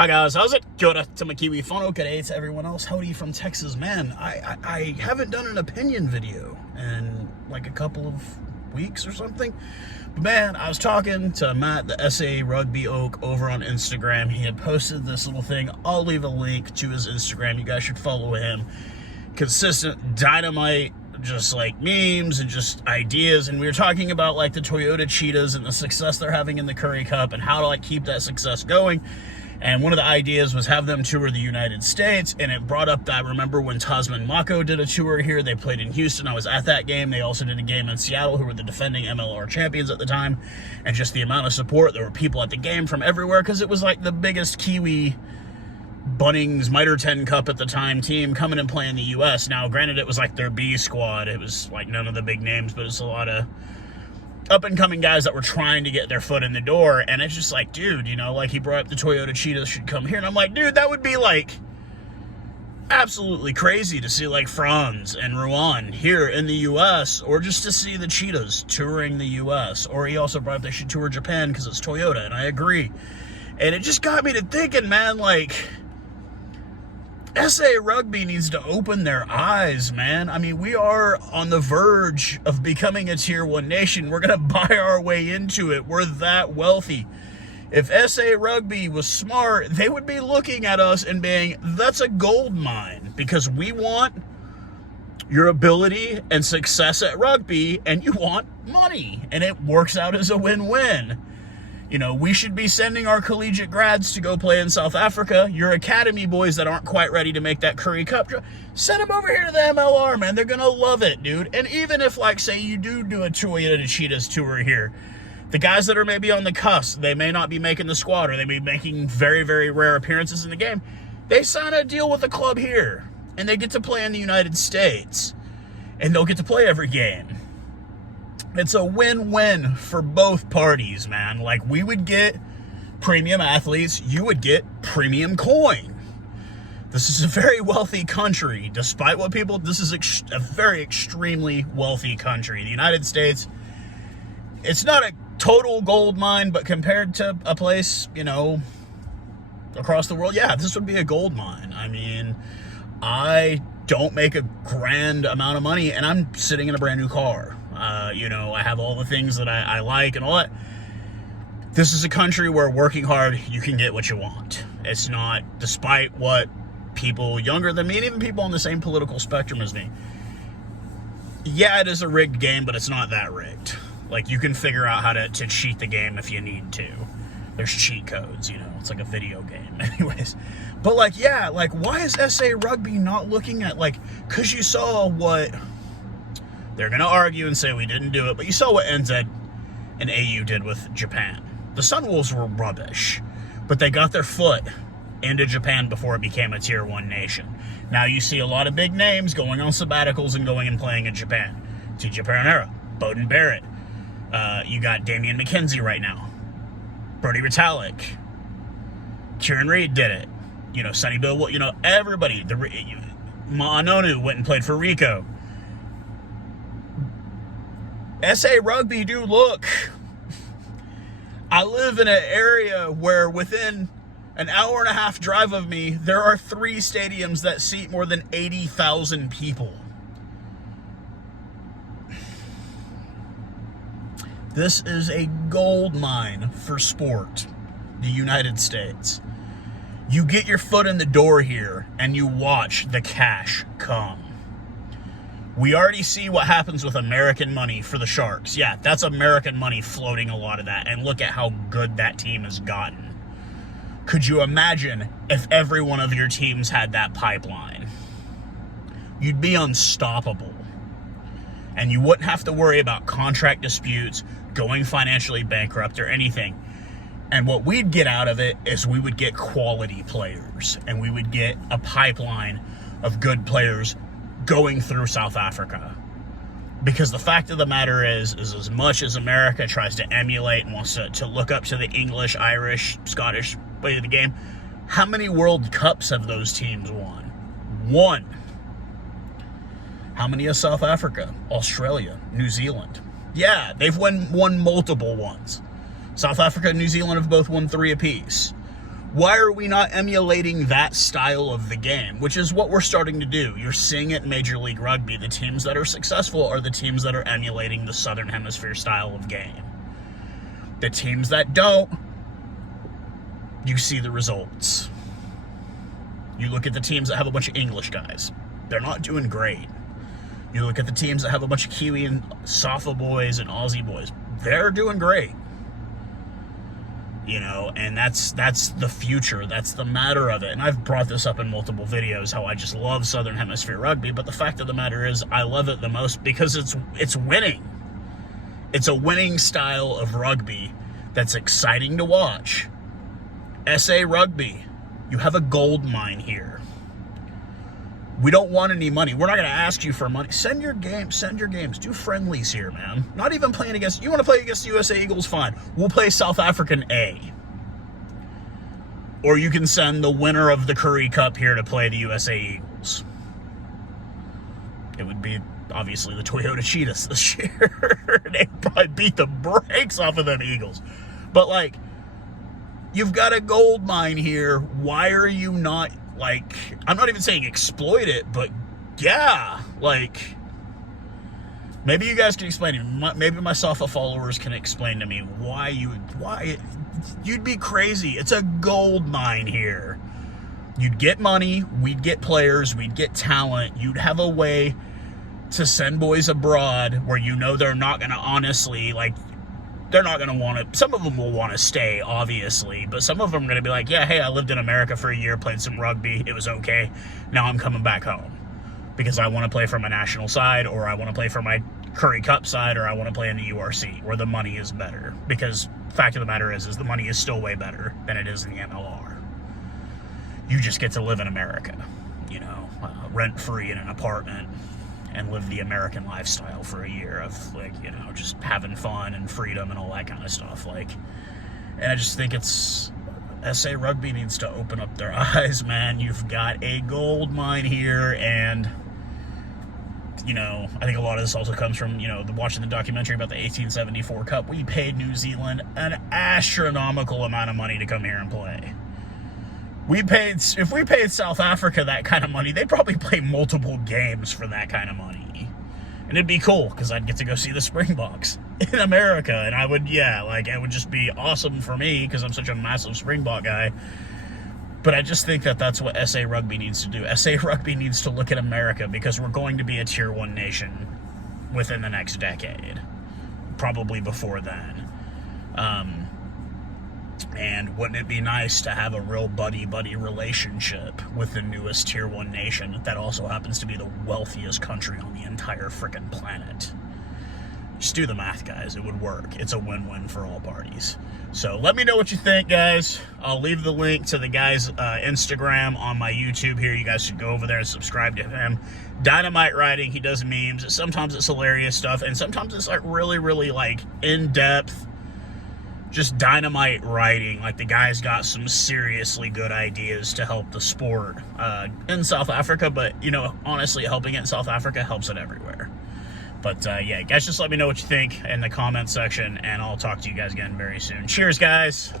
Hi guys, how's it? Kia ora to my Kiwi whanau, g'day to everyone else. Howdy from Texas. Man, I haven't done an opinion video in like a couple of weeks or something. But man, I was talking to Matt, the SA Rugby Oak, over on Instagram. He had posted this little thing. I'll leave a link to his Instagram. You guys should follow him. Consistent dynamite, just like memes and just ideas. And we were talking about like the Toyota Cheetahs and the success they're having in the Curry Cup and how to like keep that success going. And one of the ideas was have them tour the United States, and it brought up that, remember when Tasman Mako did a tour here? They played in Houston. I was at that game. They also did a game in Seattle, who were the defending MLR champions at the time. And just the amount of support, there were people at the game from everywhere, because it was like the biggest Kiwi Bunnings Mitre 10 Cup at the time team coming and playing the U.S. Now, granted, it was like their B squad. It was like none of the big names, but it's a lot of up-and-coming guys that were trying to get their foot in the door. And it's just like, dude, you know, like he brought up the Toyota Cheetahs should come here. And I'm like, dude, that would be like absolutely crazy to see like Franz and Ruan here in the U.S. or just to see the Cheetahs touring the U.S. Or he also brought up they should tour Japan because it's Toyota, and I agree. And it just got me to thinking, man, like, SA Rugby needs to open their eyes, man. I mean, we are on the verge of becoming a Tier 1 nation. We're going to buy our way into it. We're that wealthy. If SA Rugby was smart, they would be looking at us and being, that's a gold mine, because we want your ability and success at rugby, and you want money, and it works out as a win-win. You know, we should be sending our collegiate grads to go play in South Africa. Your academy boys that aren't quite ready to make that Curry Cup, send them over here to the MLR, man. They're going to love it, dude. And even if, like, say you do a Toyota Cheetahs tour here, the guys that are maybe on the cusp, they may not be making the squad, or they may be making very, very rare appearances in the game. They sign a deal with a club here, and they get to play in the United States, and they'll get to play every game. It's a win-win for both parties, man. Like, we would get premium athletes, you would get premium coin. This is a very wealthy country. Despite what people, this is a very extremely wealthy country. The United States, it's not a total gold mine, but compared to a place, you know, across the world, yeah, this would be a gold mine. I mean, I don't make a grand amount of money, and I'm sitting in a brand new car. You know, I have all the things that I like and all that. This is a country where working hard, you can get what you want. It's not, despite what people younger than me, and even people on the same political spectrum as me, yeah, it is a rigged game, but it's not that rigged. Like, you can figure out how to cheat the game if you need to. There's cheat codes, you know, it's like a video game. Anyways, but like, yeah, like, why is SA Rugby not looking at, like, because you saw what, they're going to argue and say we didn't do it, but you saw what NZ and AU did with Japan. The Sunwolves were rubbish, but they got their foot into Japan before it became a Tier 1 nation. Now you see a lot of big names going on sabbaticals and going and playing in Japan. TJ Perenara, Bowden Barrett. You got Damian McKenzie right now. Brody Retallick. Kieran Reid did it. You know, Sonny Bill, you know, everybody. Ma'anonu went and played for Rico. SA Rugby, dude, look. I live in an area where within an hour and a half drive of me, there are 3 stadiums that seat more than 80,000 people. This is a gold mine for sport, the United States. You get your foot in the door here, and you watch the cash come. We already see what happens with American money for the Sharks. Yeah, that's American money floating a lot of that. And look at how good that team has gotten. Could you imagine if every one of your teams had that pipeline? You'd be unstoppable. And you wouldn't have to worry about contract disputes, going financially bankrupt, or anything. And what we'd get out of it is we would get quality players. And we would get a pipeline of good players going through South Africa. Because the fact of the matter is as much as America tries to emulate and wants to look up to the English, Irish, Scottish way of the game, how many World Cups have those teams won? One. How many is South Africa, Australia, New Zealand? Yeah, they've won multiple ones. South Africa and New Zealand have both won 3 apiece. Why are we not emulating that style of the game? Which is what we're starting to do. You're seeing it in Major League Rugby. The teams that are successful are the teams that are emulating the Southern Hemisphere style of game. The teams that don't, you see the results. You look at the teams that have a bunch of English guys. They're not doing great. You look at the teams that have a bunch of Kiwi and Safa boys and Aussie boys. They're doing great. You know, and that's the future. That's the matter of it. And I've brought this up in multiple videos, how I just love Southern Hemisphere rugby. But the fact of the matter is, I love it the most because it's winning. It's a winning style of rugby that's exciting to watch. SA Rugby, you have a gold mine here. We don't want any money. We're not going to ask you for money. Send your games. Do friendlies here, man. Not even playing against... You want to play against the USA Eagles? Fine. We'll play South African A. Or you can send the winner of the Currie Cup here to play the USA Eagles. It would be, obviously, the Toyota Cheetahs this year. They'd probably beat the brakes off of them Eagles. But, like, you've got a gold mine here. Why are you not... Like, I'm not even saying exploit it, but yeah, like, maybe you guys can explain it. Maybe my Safa followers can explain to me why you'd be crazy. It's a gold mine here. You'd get money, we'd get players, we'd get talent. You'd have a way to send boys abroad where you know they're not going to honestly, like, they're not going to want to, some of them will want to stay, obviously, but some of them are going to be like, yeah, hey, I lived in America for a year, played some rugby, it was okay, now I'm coming back home, because I want to play for my national side, or I want to play for my Currie Cup side, or I want to play in the URC, where the money is better, because fact of the matter is the money is still way better than it is in the MLR. You just get to live in America, you know, rent-free in an apartment, and live the American lifestyle for a year of, like, you know, just having fun and freedom and all that kind of stuff. Like, and I just think it's, SA Rugby needs to open up their eyes, man. You've got a gold mine here, and, you know, I think a lot of this also comes from, you know, watching the documentary about the 1874 Cup. We paid New Zealand an astronomical amount of money to come here and play. If we paid South Africa that kind of money, they'd probably play multiple games for that kind of money. And it'd be cool, because I'd get to go see the Springboks in America. And I would, yeah, like, it would just be awesome for me, because I'm such a massive Springbok guy. But I just think that that's what SA Rugby needs to do. SA Rugby needs to look at America, because we're going to be a Tier 1 nation within the next decade. Probably before then. And wouldn't it be nice to have a real buddy-buddy relationship with the newest Tier 1 nation that also happens to be the wealthiest country on the entire frickin' planet? Just do the math, guys. It would work. It's a win-win for all parties. So let me know what you think, guys. I'll leave the link to the guy's Instagram on my YouTube here. You guys should go over there and subscribe to him. Dynamite writing. He does memes. Sometimes it's hilarious stuff, and sometimes it's like really, really like in-depth, just dynamite writing. Like, the guy's got some seriously good ideas to help the sport in South Africa, but, you know, honestly, helping it in South Africa helps it everywhere. But, yeah, guys, just let me know what you think in the comment section, and I'll talk to you guys again very soon. Cheers, guys.